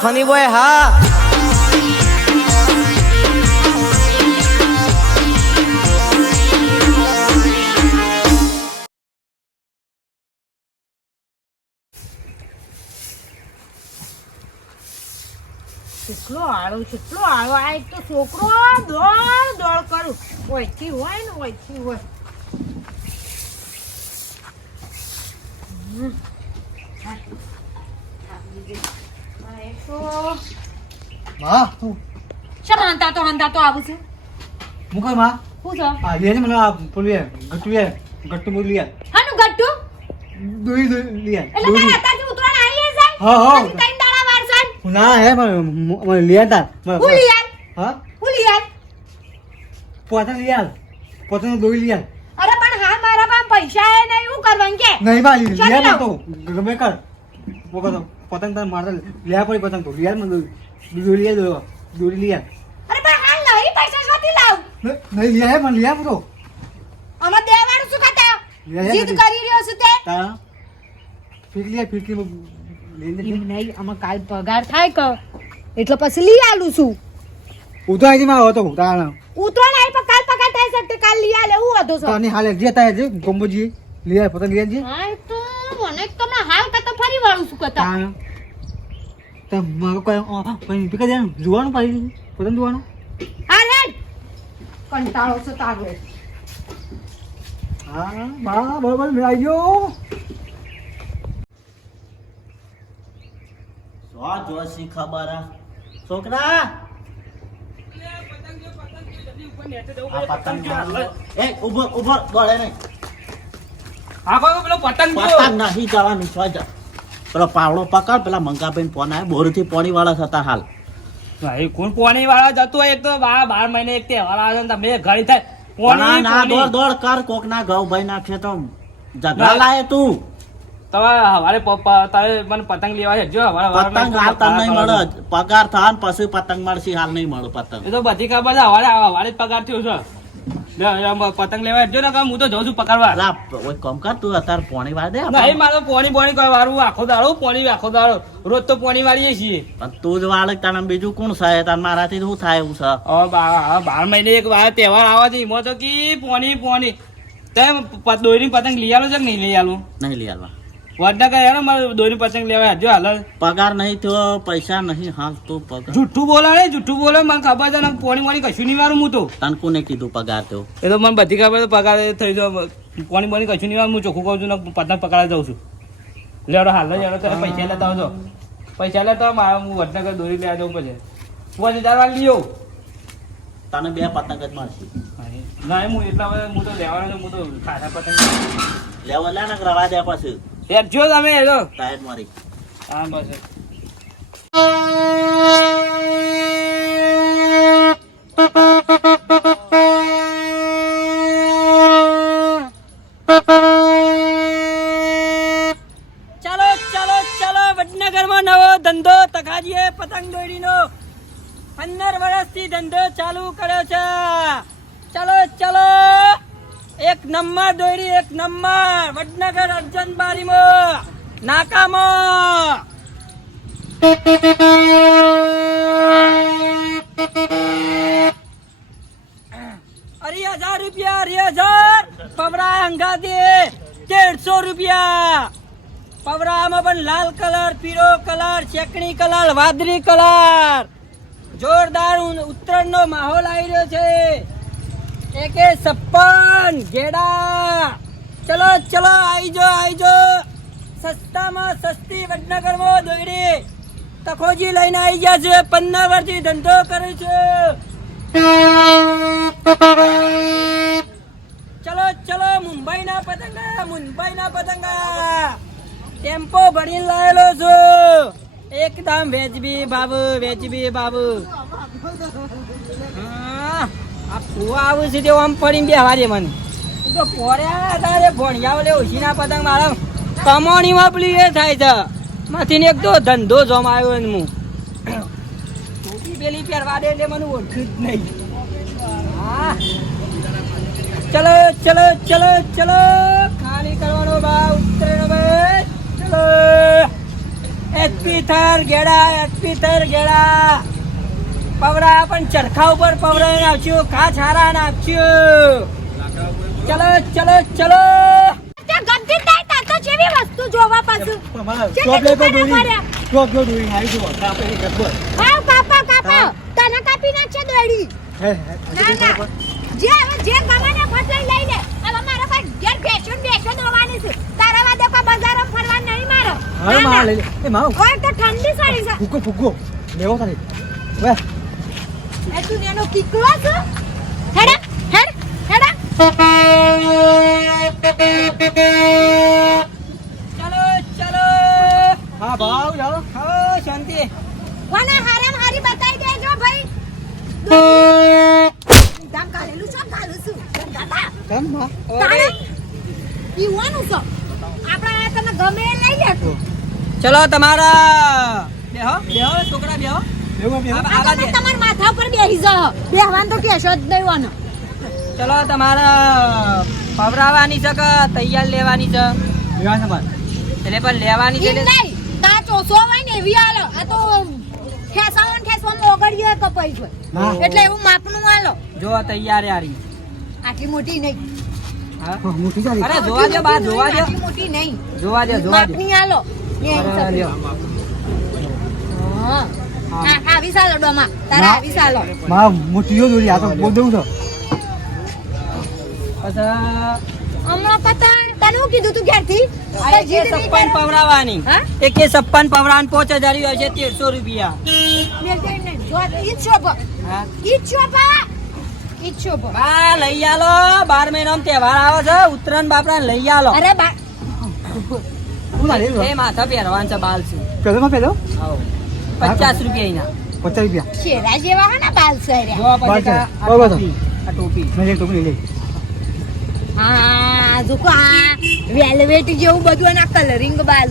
Funny boy, હા કેટલો આળો કેટલો આળો આ એક તો છોકરો દોડ દોડ કરું ઓછી હોય ને ઓછી હોય હમ. હા. માં તું શેમ હંતા તો હંતા તો આવું છે મુકરમાં શું છે આ લે મને આ પેલું એ ગટ્ટુ એ ગટ્ટુ બોલી યાર હાનું ગટ્ટુ દોઈ દોઈ લે એટલે દોઈ તારા અત્યારથી ઉતરાણ આવી જાય હા, હા. હજી દાડા વાર ના હે મને મને તા હું લઈ હા હું લઈ પોતા લે યાર દોઈ લે અરે પણ હા મારા પાસે પૈસા હે નહીં શું કરવાનું કે નહીં બા લે ચાલી યાર લાવ. તો ગમે કર તો પતંગ તને મારતા લ્યા પડી પતંગ તો. લ્યા મને દોરી લે દો. દોરી લ્યા અરે પણ હાલ નહીં પૈસા સાથી લાવ. નહીં લ્યા મને લ્યા આપો અમે દેવાનું શું ખાતા? જીદ કરી રહ્યો છે તે. તા ફીકલી ફીકલી એમ નહીં અમે કાલ પગાર થાય કે. એટલે પછી લઈ આલું છું. ઉતો માં હતો તાણ ઉતરણ આવી પણ કાલ પગાર થાય છે કાલ લઈ આલે હું હતો છો. તાની હાલે જે તાય જે ગોમ્બોજી લઈ આય પતંગ લઈ જે હા તો મને તો ના હાલ કતો ફરી વાળું છું કતા તો મારો કોઈ અ, કોઈ પીકા જોવાનું પાડી પતંગ જોવાનું. હા રે કંટાળો છે તારો. હા બા બરાબર મેં આવી ગયો. સો જોશી ખબર આ. છોકરા? પતંગ મારો. એ ઊભો ઊભો દોડે નહીં. પતંગ નહીં જવાનું છો જ. પેલો પાવડો પકડ પેલા મંગાભાઈ ફોન આવે બોરથી પોણી વાળા થતા હાલ. ભાઈ કોણ પોણી વાળા જતું એક તો બાર બાર મહિને એક તહેવાર આવે ને તમે ઘડી થાય. પોણી ના દોડ દોડ કર કોક ના ઘઉં ભાઈ નાખે તો જગા લાય તું. તમે હવારે તમે મને પતંગ લેવા છે. જો હવારે પતંગ હાલ તને નહીં મળે. પગાર થાય પછી પતંગ મળશે હાલ નહીં મળે પતંગ. એ તો બધી ખબર છે. હવારે હવારે પગાર થયો છે. પતંગ લેવા જો ને હું તો જઉં છું પકડવા. લા કોઈ કામ કર તું અત્યારે પોણી વાળ દે નહીં મારો પોણી પોણી કોઈ વાળું આખો દાડો પોણી આખો દાડો. રોજ તો પોણી વાળીએ છીએ. પણ તું જ વાળ તને બીજું કોણ થાય તને મારાથી શું થાય એવું છે? બાર મહિને એક વાર તહેવાર આવવાથી છે એમાં તો કી પોણી પોણી. તે દોરીની પતંગ લઈ આલો છે કે નહીં લઈ આલું? નહીં લઈ આલવા. કહે ને મારે દોરી પતંગ લેવા જો હાલ પગાર નહીં થયો પૈસા નહીં હાલ તો પગાર. જુઠ્ઠું બોલાડે જુઠ્ઠું બોલે મને ખબર છે ને પોણી મોણી કશું નહીં મારું હું તો. તને કોને કીધું પગાર થયો? એ તો મને બધી ખબર પગાર થઈ જાવ પોણી મોણી કશું નહીં મારું હું ચોખ્ખું કહું છું ને પતંગ પકડા જાઉં છું. લેડો હાલ લેડો તારે પૈસા લેતા આવજો. પૈસા લેતા મારે હું વડનગર દોરી લેવા જવું પડશે હું હજાર વાર લીયો તને બે પતંગ જ મળશે. ના હું એટલા બધા હું તો લેવાનો હું તો ખાસા પતંગ. લેવા લે ને રવા દે પછી. યાર જો તમે એ તો ટાયર મારી. હા બસ. ચાલો ચાલો ચાલો વડનગરમાં નવો ધંધો તકાજીએ પતંગ દોડીનો પંદર વર્ષથી ધંધો ચાલુ કર્યો છે. ચાલો ચાલો. નંબર દોરી, એક નંબર. વડનગર અર્જન બારીમાં. નાકામાં. અરે હજાર રૂપિયા, અરે હજાર. પવરા અંગાથી તેરસો રૂપિયા. પવરામાં પણ લાલ કલર, પીળો કલર, ચેકણી કલર, વાદળી કલર. જોરદાર ઉત્તરાયણનો માહોલ આવી રહ્યો છે. એકે છપ્પન, ઘેડા. ચલો ચલો આવી જો આવી જો સસ્તામાં સસ્તી વડનગરમાં દોયડી. તખોજી લઈને આવી ગયા છે. પંદર વર્ષથી ધંધો કરે છે. ચલો ચલો, મુંબઈના પતંગા મુંબઈના પતંગા. ટેમ્પો ભરીને લાયેલો છું. એકદમ વેજબી બાબુ વેચબી બાબુ આ ફુવા આવું છે આમ પડીને બેહવા દે મને. તો પોર્યા તારે ભણ્યા લે ઓછીના પતંગ મારા. કમાણીમાં પેલી એ થાય છે. માંથી એક તો ધંધો જમાયો ને એટલે મને ઓળખ્યું જ નહીં. ચલો ચલો ચલો ચલો. ખાલી કરવાનો ભાવ ઉતરેનો ચલો. HP થર GEDA, HP થર GEDA. પવરા પણ ચરખા ઉપર પવરા નાખ્યું કાચ હારા નાખ્યું ચલો ચલો ચલો. ત્યાં ગમતી જ નહીં તાર વસ્તુ જોવા પાછું. જે ચોપ લે તો દુકાને દોરી ફર્યા. ચોપ જો દોરી આવી જુઓ. આપણે એક ગબ્બર. હા કાપા કાપા. તને કાપી નાખશે દોડી હે, હે, ના ના. જે હવે જે ગમે ને ફસાઈ લઈ લે હવે મારા પાસે ઘેર બેસું ને બેસું છે. તારા વાદે કોઈ બજારમાં ફરવા નહીં મારો. હવે ના, માં ના. લઈ લે. એ માં ઓય તો ઠંડી સાડી છે. ફૂગો ફૂગો. લેવો તારે. એ તું એનો કીકલો છે? હેડા હેડ હેડા. ચલો ચલો. હા ભાવ જાઓ. હા શાંતિ. કોને હારામ હારી બતાઈ દેજો ભાઈ. દામ કાઢેલું છે કાઢું છું. દાદા કેમ માં તારે પીવાનું છે. આપણે આ ગમે લઈ લે. ચલો તમારા. બેહો બેહો છોકરા બેહો તમારા માથા ઉપર બેસી જાઓ. બેહવાનું તો કહેશો જ નહીં ચલો તમારા પવરાવાની છે કે તૈયાર લેવાની છે? એટલે પણ લેવાની છે તા ચોસો હોય ને એવી આલો આ તો ઠેસાવન ઠેસવામાં ઓગળ્યો કપાઈ છે એટલે એવું માપનું આલો જો તૈયાર યારી આટલી મોટી નહીં. અરે જોવા દે બા જોવા દે. આટલી મોટી નહીં. જોવા દે જોવા દે. માપની. લ્યો. હા. હા. આ દોરી તો બહુ દઉં છો. હમણાં તને કીધું તું ઘેરથી? પવરાવાની પવરાન પાંચ હજાર તેરસો રૂપિયા. લઈ આલો. બાર મહિના તહેવાર આવે છે. ઉત્તરાયણ બાપરા લઈ આલો. અરે માથા પહેરવાનું છે બાલ છે પેલો માં પેલો? આવો. પચાસ રૂપિયા પચાસ રૂપિયા. શેરા જેવા હા ને બાલ સર્યા. બરોબર. ટોપી આ ટોપી. મેં ટોપી લઈ હા જો કો આ વેલ્વેટ જેવું બધું એના કલરિંગ બાલ.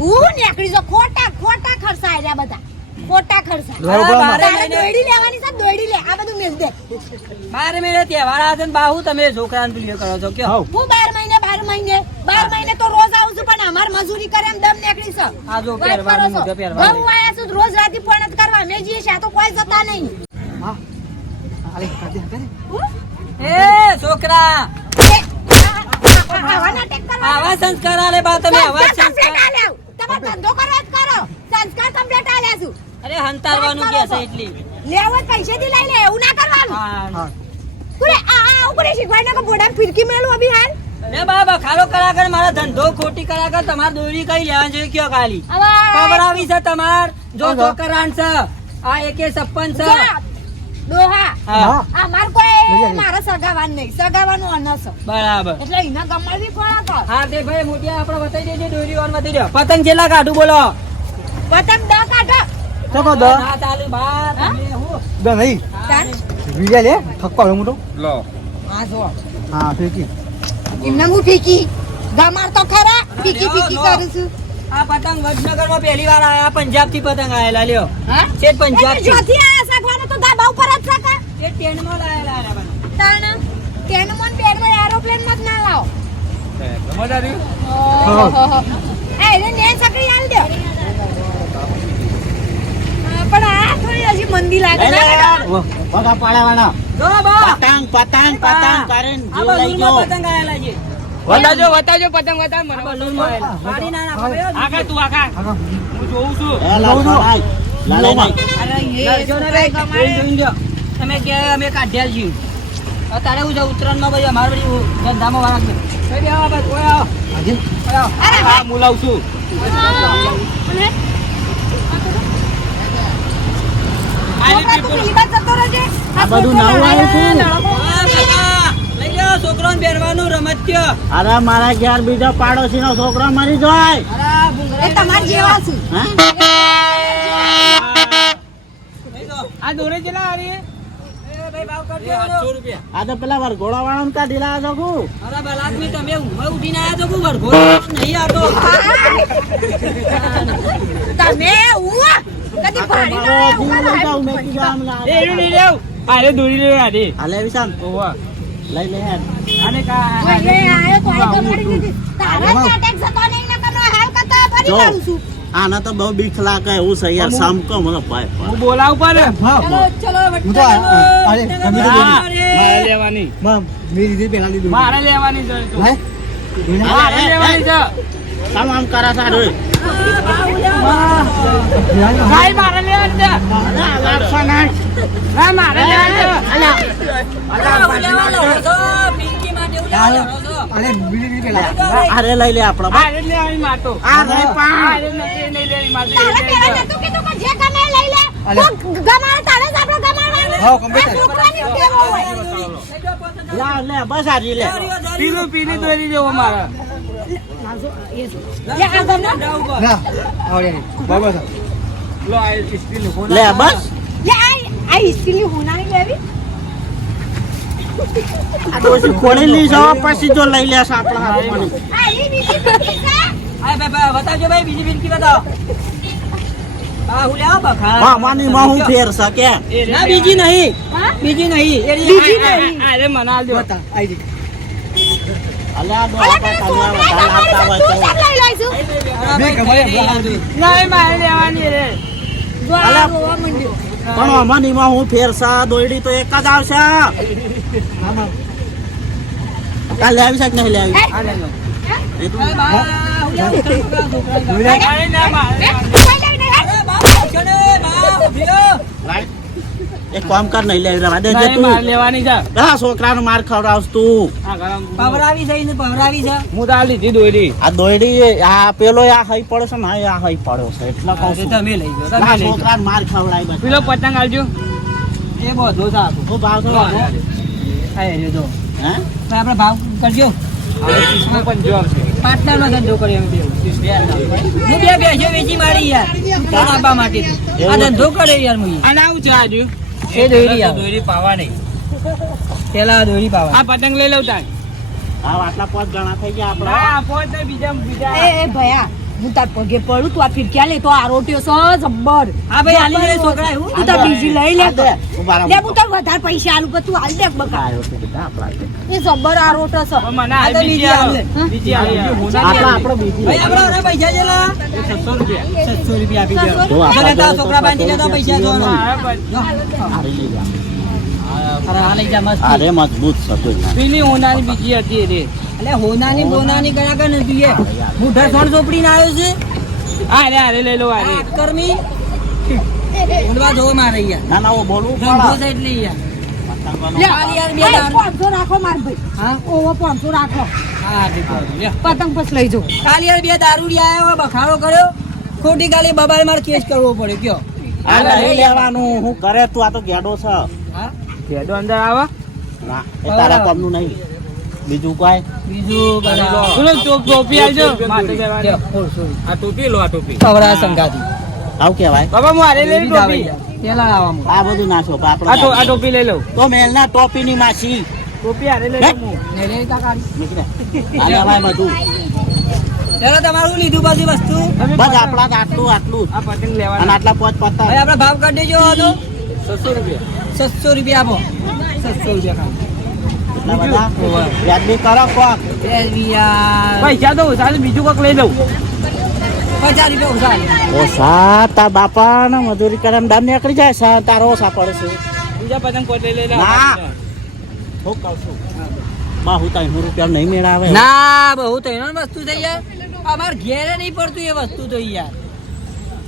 હું નીકળી જો ખોટા ખોટા ખર્ચા રહ્યા બધા. ખોટા ખર્ચા દોયડી લેવાની છે દોડી લે. આ બધું મેલ દે. બાર મહિને તહેવાર આવે ને બાહુ તમે છોકરાને પેલું કરો છો કે હું બાર મહિને બાર મહિને બાર મહિને તો છું પણ અમાર મજૂરી કરે એમ દમ નીકળી છે આ જો પહેરવાનું, કરો. જો પહેરવાનું. ઘઉં આયા છું રોજ રાતી પણ કરવા મે જઈએ છે આ તો કોઈ જતા નહીં હા અરે કાઢી કાઢી હું? એ છોકરા આવા સંસ્કાર આલે બા તમે આવા સંસ્કાર આલે તમે ધંધો કરો જ કરો સંસ્કાર કમ્પ્લીટ આલે છું અરે હંતારવાનું કે છે એટલી લેવો પૈસે પૈસેથી લઈ લે એવું ના કરવાનું હા ઉરે આ ઉપરે શીખવાડને કે બોડા ફિરકી મેલું અભી હાલ લે બાબા ખાલો કલાકાર મારા ધંધો ખોટી કલાકાર તમાર દોરી કઈ લેવા જોઈએ કયો ખાલી? ખબર આવી છે તમાર? જો હા. છોકરાન છે આ એકે સપ્પન છે. ડોહા. આ માર કોઈ મારા સગાવાનું નહીં. સગાવાનું અનસ બરાબર. એટલે એને ગમાડવી પડે તો હા તે ભાઈ મોટી આપણે દેજે દોરી ઓન બતાવી દો. પતંગ છેલ્લા કાઢું બોલો. પતંગ દ કાઢો. ચકો દ. ના ચાલે બા દ નહીં. તાર લે થપ્પો આવે મોટો. આ જો. હા ફેંકી. એમને હું ફીકી. ગમાડ તો ખરા. ફીકી ફીકી. કરું છું. આ પતંગ વડનગરમાં પહેલી વાર આયા પંજાબથી પતંગ આયેલા લ્યો. હા? છે પંજાબથી જોથી આયા સગવાનો તો ધાબા ઉપર જ સકા એ ટ્રેનમાં લાયેલા આયા. તાણ તેનું મન પેડમાં એરોપ્લેનમાં ના લાવો. હા. ઓહોહો. એ ને સકડી આલ દે હા, પણ આ થોડી હજી મંદી લાગે. ના. બેટા? પાડવાના. પતંગ પતંગ પતંગ કરીને જીવ લઈ ગયો પતંગ આયેલા છે. વતાજો વતાજો પતંગ વતા મને બલૂન. પાડી ના નાખો આગળ તું આગળ. હું જોઉં છું. એ લાલ લાલ અરે એ લડજો ને રે જો. તમે કે અમે કાઢ્યા છીએ. અત્યારે હું જાઉં ઉત્તરાયણમાં ભાઈ અમારે બધી ધંધામાં વાળા છે. ભાઈ બે આવો ભાઈ કોઈ આવો. કોઈ આવો. અરે હા હું લાવું છું અને આ છોકરા બધું નવું આવ્યું છોકરાને પહેરવાનું રમત્ય અરે મારા ઘેર બીજો પાડોશી નો છોકરો મરી જાય. અરે તમારા જેવા છે. આ દોરે ચેલા આરી આ તો પેલા વરઘોડા વાળા કાઢી લાવ્યા છો કુ? અરે બલાદમી તમે ઊંઘમાં ઉઠીને આયા છો કોઈ વરઘોડો નહીં આવતો. તમે ઉવા કદી ભાડી ના જીવ લઈ જાઉં આવ્યો મેં કીધું આમ લા- એ એનું નહીં લેવ. આરે દોરી લેવ આરી હાલે વિશાલ. ઓવા લઈ લે હેડ. આને કા ઓય, એ આયો તો આય ગમાડી દીધી. તારા જ નાટક નહીં ને કનો હાલ કરતા ફરી જો. છું. આને તો બહુ બીક લાગે એવું છે યાર સામકો મને ભાઈ હું બોલાવું પડે હા ચલો ચલો હું તો અરે તમે તો મારે લેવાની માં, મેં લીધી પેલા લીધું મારે લેવાની છે તું. હે? મારે લેવાની છે સામ આમ કરા રે ભાઈ મારે લેવાની છે ના મારે લેવાની છે અરે લઈ લે. આપણો અરે લે આવી માતો આ રે પણ. મારે નથી નહીં લેવાની માતો તારે પહેલા તો કીધું કે જે ગમે લઈ લે. તો ગમાડે તારે જ આપણે ગમાડવાનું. હા. આ હોય. લા લે બસ આજી લે. પીલું પીલી દોરી દેવો મારા. લે, આ લો આ સ્ટીલ લે બસ. લે, આ- આ ઈસ્ટીલની હોનાની લેવી? આ ડોસી ખોલી લઈ જાવ પછી જો લઈ લેશ આપણા હાથમાં ભાઈ ભાઈ બતાવજો ભાઈ બીજી ફિરકી બતાવો. આ હું લેવા બખા? મામાની માં હું ફેર શકે. ના બીજી નહીં. હા? બીજી નહીં. બીજી નહીં. અરે મને આલ બતા આવી. પણ અમાની માં હું ફેરસા દોયડી તો એક જ આવશે. આ આવી છે કે નહીં હે? આ લે. એ તો હું છોકરા, છોકરા. હે? ઊભી રહો. એક કામ કર નહીં લેવી રવા દે તું લેવાની છે પેલા છોકરાનો માર ખવડાવશ તું આ પવરાવી છે ને પવરાવી છે હું તો આ લીધી દોરી આ દોયડી આ પેલો આ હઈ પડ્યો છે ને આ હઈ પડ્યો છે એટલે કહું છું તમે લઈ આ જાઓ. છોકરાને માર ખવડાવી બસ પેલો પતંગ આવજો એ બધો હું ભાવ છો આ એ રહ્યો તો હા આપણે ભાવ કરજો. પાર્ટનરનો ધંધો કર્યો હું બે બેસ્યો વેચી મારી યાર. ત્રણ આપવા માટે. આ ધંધો કર્યો યાર હું અને આવું છે આજુ એ દોરી દોરી પાવા નહીં. પેલા દોરી પાવા. આ પતંગ લઈ લઉં તાર હા આટલા પાંચ ગણા થઈ ગયા આપડા હા આપો બીજા બીજા. એ એ ભયા. હું તાર પગે પડું તું આ ફિરક્યા લે તો આરોટ્યો સો જબ્બર હા ભાઈ આલી લે છોકરા હું તું તાર બીજી લઈ લે. આ. લે હું તાર વધારે પૈસા આલું પણ તું આલ દે બકા. એ જબ્બર આ રોટો સો મને આ આ બીજી આવે. બીજી આવે આપણા આપણો બીજી ભાઈ આપણો ઓના પૈસા જેલા 700 રૂપિયા. 700 રૂપિયા આપી દે. તો આ છોકરા બાંધી લેતા પૈસા જો. આ. અરે આ લઈ જા મસ્ત. અરે મજબૂત સતો. પેલી હોનાની બીજી હતી રે. એટલે હોનાની બોનાની કયા કયા નથી એ મુઢા સોણ ચોપડીને આવ્યો છે? હા રે અરે લઈ લો આ આ કર્મી ઊંડવા જોવો મારે યાર ના ના ઓ બોલવું ધંધો પડે છે એટલે યાર દારૂ. પાંચસો રાખો માર ભાઈ. હા? ઓવો પાંચસો રાખો. હા. પતંગ પછી લઈ જાઓ. કાલ યાર બે દારૂડિયા આવ્યા હોય બખાડો કર્યો. ખોટી ગાલી બબાલ મારે કેસ કરવો પડે કયો? આ નહીં લેવાનું હું કરે તું આ તો ગેડો છે. હા? ભેડો અંદર આવે. ના એ તારા કોમનું નહીં. બીજું કોઈ? બીજું ટોપ- ટોપી આવજો. આ ટોપી લો આ ટોપી. કવરા સંગાતી આવું કેવાય બાબા હું આરે લેવી ટોપી? પેલા આ બધું નાશો આ આ ટોપી લઈ લઉં. તો મેલના ટોપીની માસી. ટોપી આરે લઈ લઉં હું. ને લે કાકાની. આ લેવાય બધું ચાલો તમારું લીધું બધી વસ્તુ. બસ આપણા આટલું આટલું આ પતંગ અને આટલા પોચ પત્તા. આપણે ભાવ કાઢી દેજો હતો છસો રૂપિયા. છસો રૂપિયા આપો. છસો રૂપિયા વ્યાજબી કરો કોક પૈસા તો સારું બીજું કોક લઈ લઉં. પચાસ રૂપિયા આલે. ઓ સા તાર બાપા ને મજૂરી કરે દમ નીકળી જાય સા તારો ઓછા બીજા પતંગ કોઈ લઈ લઈ ના. હું. કહું છું. બાહુ ત્રણસો રૂપિયા નહીં મેળાવે. ના બહુ તો વસ્તુ થઈ યાર. અમાર ઘેરે નહીં પડતું એ વસ્તુ તો યાર.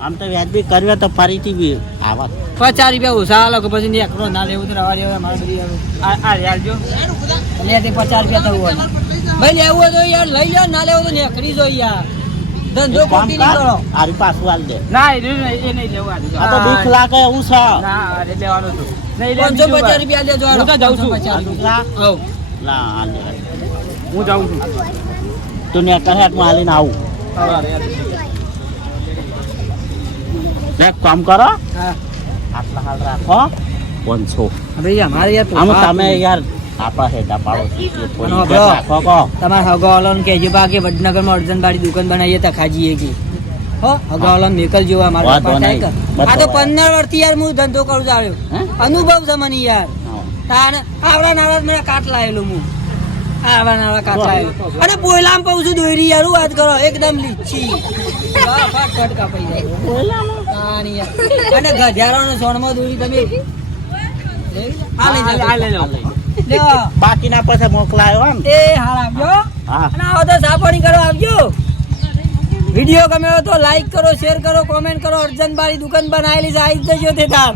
આમ તો વ્યાજબી કરવે તો ફરીથી બી આવા. પચાસ રૂપિયા ઓછા કે પછી એકલો ના લેવું તો રવા દેવું મારે બધી આ લેજો લે તે પચાસ રૂપિયા થવું હોય. ભાઈ લેવું હોય તો યાર લઈ લો ના લેવું તો નેકળી જો યાર. ધંધો ખોટી નહીં કરો આરી પાછું આલ દે. ના એ નહીં, લેવું આ આ તો લાગે એવું છે? ના અરે લેવાનું પાંચસો પચાસ રૂપિયા લેજો હું તો જાઉં છું. હવ લા હું જાઉં છું. તું ને કહેટ હાલીને આવું. એક કામ કરો. આટલા હાલ રાખો. પાંચસો ભાઈ અમારે યાર આમ તમે યાર આપણા હેઠા પાડો છો. એ થોડી અને ઇજ્જત આપણો- રાખો કહો તમારે હગાવાલાને કહેજો બા કે વડનગરમાં અર્જનબારી દુકાન બનાવીએ તો કે. હો હગાવાલાને મેકલ જેવા મારા વાંધો પપ્પા થાય નહીં. કે. આ તો પંદર વર્ષથી યાર હું ધંધો કરું આવ્યો. અનુભવ છે મને યાર. હા. આવડા જ મને કાટ લાયેલો હું. આવડા નાળા કાટ. લાયેલો. અને બોયલામ પાઉં છું દોરી યાર વાત કરો એકદમ લીચી. જાય. યાર. અને ગધેડાનો સોણમાં દોરી તમે. બાકીના પછી મોકલાયો આમ એ હાલ આવજો. હા. અને આવો તો સાપણી કરવા આવજો. વીડિયો ગમે હોય તો લાઈક કરો શેર કરો કોમેન્ટ કરો. અર્જન બારી દુકાન બનાવેલી છે આવી જ જજો તે તાર